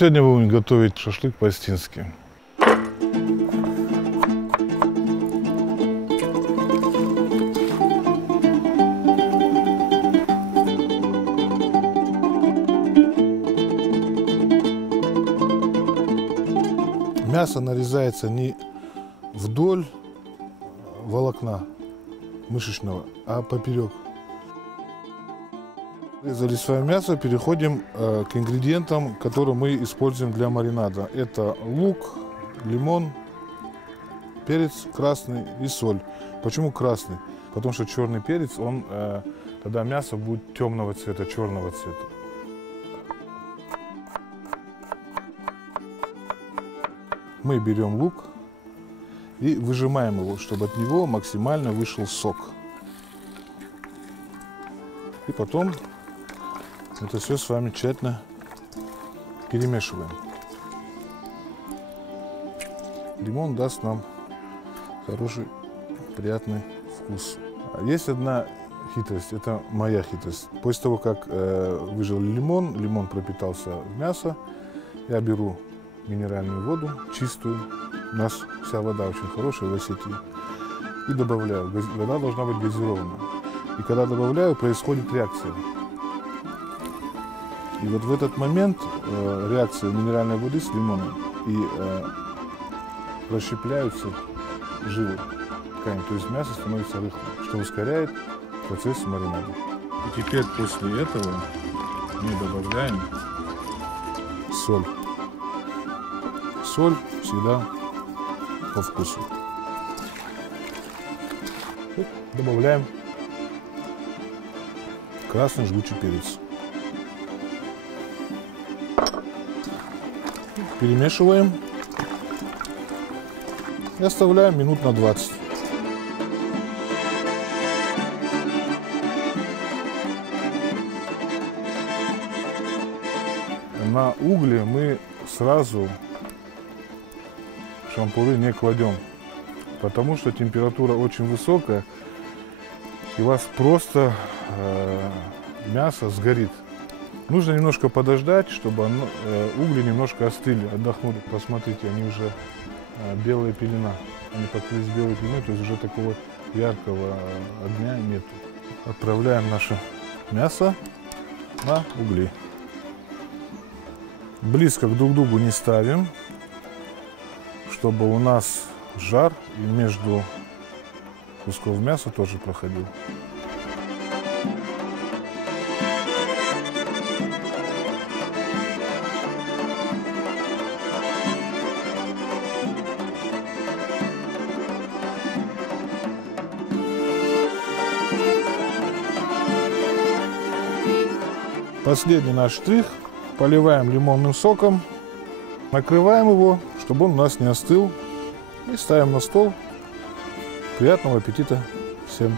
Сегодня будем готовить шашлык по-остински. Мясо нарезается не вдоль волокна мышечного, а поперек. Резали свое мясо, переходим к ингредиентам, которые мы используем для маринада. Это лук, лимон, перец красный и соль. Почему красный? Потому что черный перец, тогда мясо будет темного цвета, черного цвета. Мы берем лук и выжимаем его, чтобы от него максимально вышел сок. И потом это все с вами тщательно перемешиваем. Лимон даст нам хороший, приятный вкус. Есть одна хитрость, это моя хитрость. После того, как выжал лимон пропитался в мясо, я беру минеральную воду, чистую. У нас вся вода очень хорошая в Осетии. И добавляю. Вода должна быть газированная. И когда добавляю, происходит реакция. И вот в этот момент реакция минеральной воды с лимоном и расщепляются жилы ткани. То есть мясо становится рыхлым, что ускоряет процесс маринада. И теперь после этого мы добавляем соль. Соль всегда по вкусу. И добавляем красный жгучий перец. Перемешиваем и оставляем минут на 20. На угли мы сразу шампуры не кладем, потому что температура очень высокая, и у вас просто мясо сгорит. Нужно немножко подождать, чтобы угли немножко остыли, отдохнули. Посмотрите, они уже белая пелена. Они покрылись белой пеленой, то есть уже такого яркого огня нет. Отправляем наше мясо на угли. Близко к друг другу не ставим, чтобы у нас жар и между кусков мяса тоже проходил. Последний наш штрих. Поливаем лимонным соком, накрываем его, чтобы он у нас не остыл, и ставим на стол. Приятного аппетита всем!